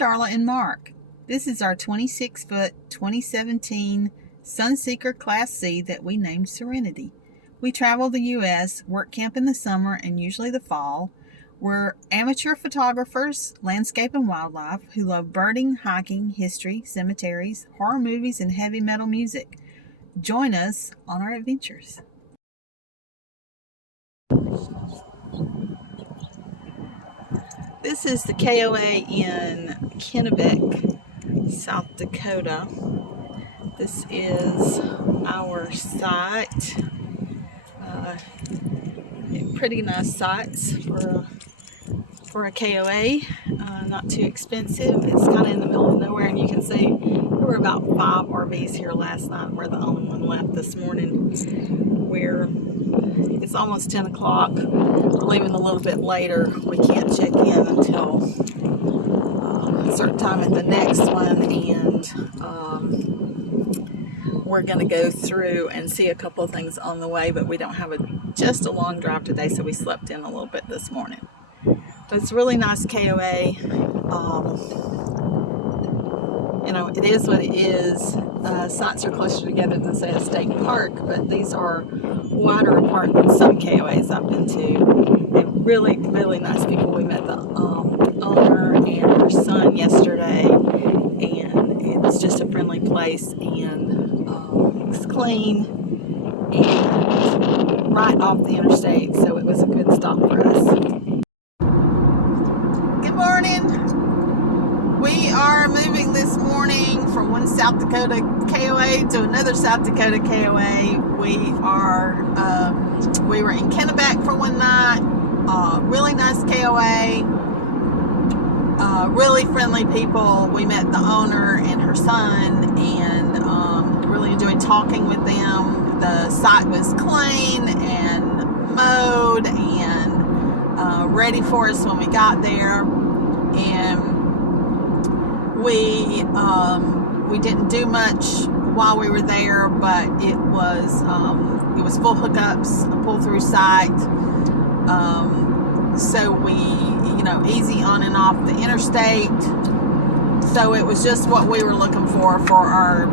Darla and Mark. This is our 26-foot 2017 Sunseeker Class C that we named Serenity. We travel the U.S., work camp in the summer and usually the fall. We're amateur photographers, landscape and wildlife, who love birding, hiking, history, cemeteries, horror movies, and heavy metal music. Join us on our adventures. This is the KOA in Kennebec, South Dakota. This is our site. Pretty nice sites for a KOA. Not too expensive. It's kind of in the middle of nowhere, and you can see there were about 5 RVs here last night. We're the only one left this morning. It's almost 10 o'clock. We're leaving a little bit later. We can't check in until a certain time at the next one, and we're going to go through and see a couple of things on the way, but we don't have just a long drive today, so we slept in a little bit this morning. But it's a really nice KOA. It is what it is. Sites are closer together than, say, a state park, but these are wider apart than some KOAs I've been to. And really, really nice people. We met the owner and her son yesterday, and it's just a friendly place, and it's clean and right off the interstate, so it was a good stop for us. Good morning. We are moving this morning from one South Dakota KOA to another South Dakota KOA. We were in Kennebec for one night. Really nice KOA. Really friendly people. We met the owner and her son, and really enjoyed talking with them. The site was clean and mowed and ready for us when we got there. And we didn't do much while we were there, but it was full hookups, a pull-through site. So we, easy on and off the interstate. So it was just what we were looking for our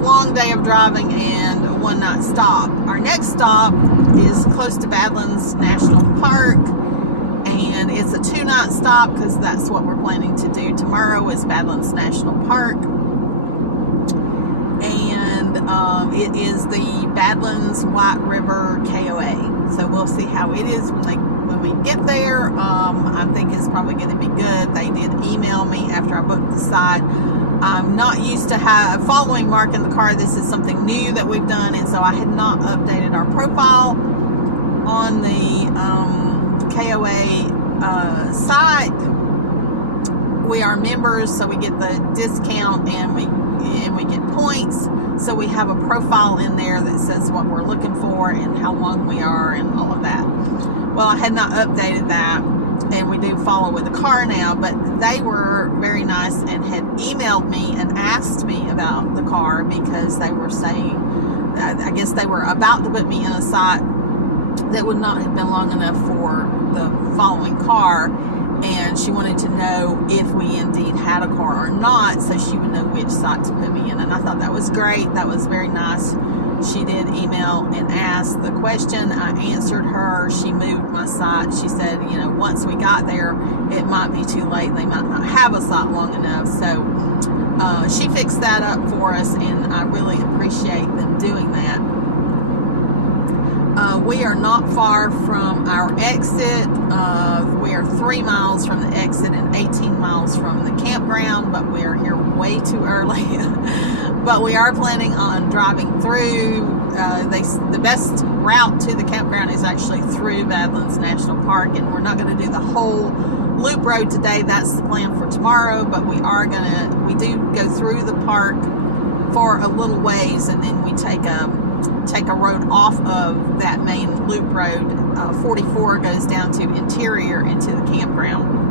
long day of driving and a one-night stop. Our next stop is close to Badlands National Park, and it's a 2-night stop because that's what we're planning to do tomorrow is Badlands National Park. And it is the Badlands White River KOA. So we'll see how it is when we get there. I think it's probably going to be good. They did email me after I booked the site. I'm not used to following Mark in the car. This is something new that we've done, and so I had not updated our profile on the KOA site. We are members, so we get the discount, and we get points. So we have a profile in there that says what we're looking for and how long we are and all of that. Well, I had not updated that, and we do follow with the car now, but they were very nice and had emailed me and asked me about the car because they were saying, I guess they were about to put me in a site that would not have been long enough for the following car, and she wanted to know if we indeed had a car or not, so she would know which site to put me in. And I thought that was great. That was very nice. She did email and ask the question. I answered her. She moved my site. She said, once we got there, it might be too late. They might not have a site long enough. So she fixed that up for us, and I really appreciate them doing that. We are not far from our exit. We are 3 miles from the exit and 18 miles from the campground, but we are here way too early. But we are planning on driving through. The best route to the campground is actually through Badlands National Park, and we're not going to do the whole loop road today. That's the plan for tomorrow, but we do go through the park for a little ways, and then we take a road off of that main loop road. 44 goes down to Interior into the campground.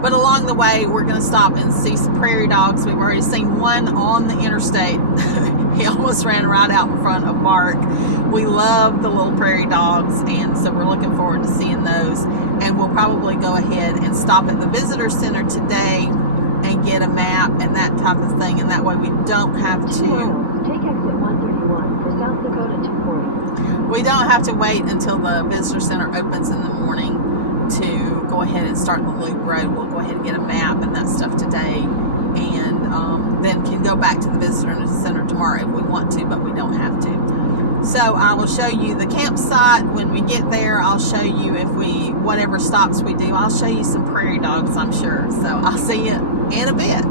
But along the way, we're going to stop and see some prairie dogs. We've already seen one on the interstate. He almost ran right out in front of Mark. We love the little prairie dogs, and so we're looking forward to seeing those. And we'll probably go ahead and stop at the visitor center today get a map and that type of thing, and that way we don't have to. Take exit 131 for South Dakota to Prairie. We don't have to wait until the visitor center opens in the morning to go ahead and start the loop road. We'll go ahead and get a map and that stuff today, and then can go back to the visitor center tomorrow if we want to, but we don't have to. So I will show you the campsite when we get there. I'll show you whatever stops we do. I'll show you some prairie dogs, I'm sure. So I'll see you in a bit.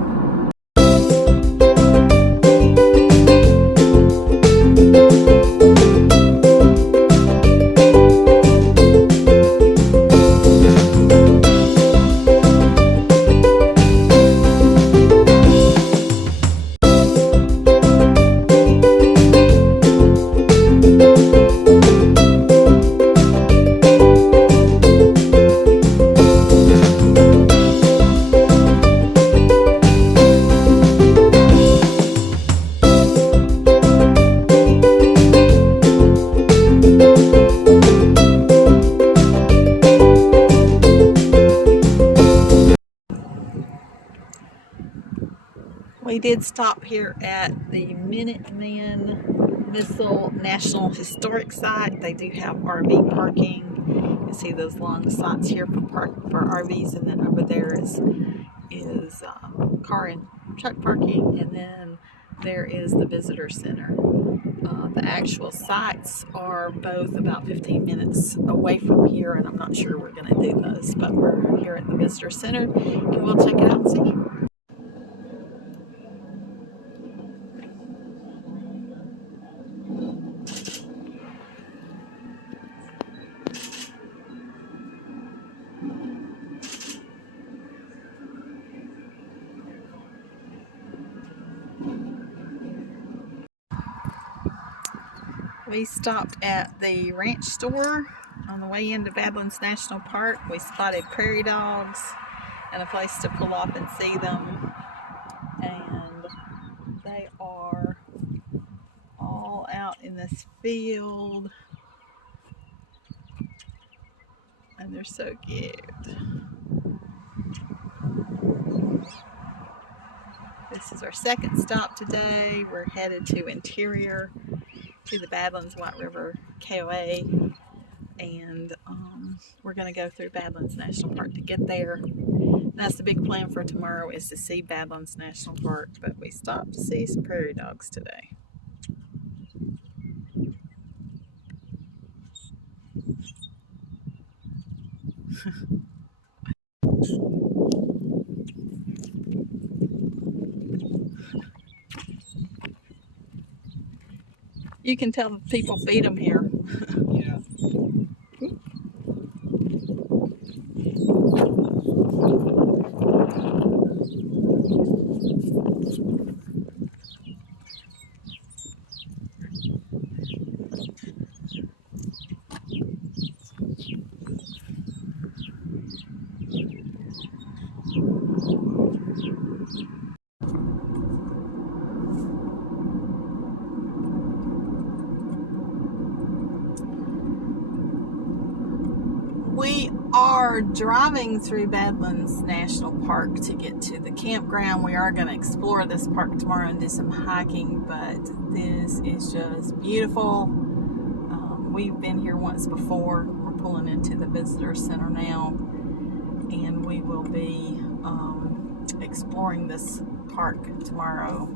We did stop here at the Minuteman Missile National Historic Site. They do have RV parking. You can see those long slots here for RVs, and then over there is car and truck parking, and then there is the visitor center. The actual sites are both about 15 minutes away from here, and I'm not sure we're going to do those, but we're here at the visitor center, and we'll check it out and see. We stopped at the ranch store on the way into Badlands National Park. We spotted prairie dogs and a place to pull off and see them. And they are all out in this field. And they're so cute. This is our second stop today. We're headed to Interior, to the Badlands White River KOA, and we're going to go through Badlands National Park to get there. And that's the big plan for tomorrow, is to see Badlands National Park, but we stopped to see some prairie dogs today. You can tell people feed them here. Yeah. We are driving through Badlands National Park to get to the campground. We are going to explore this park tomorrow and do some hiking, but this is just beautiful. We've been here once before. We're pulling into the visitor center now, and we will be exploring this park tomorrow.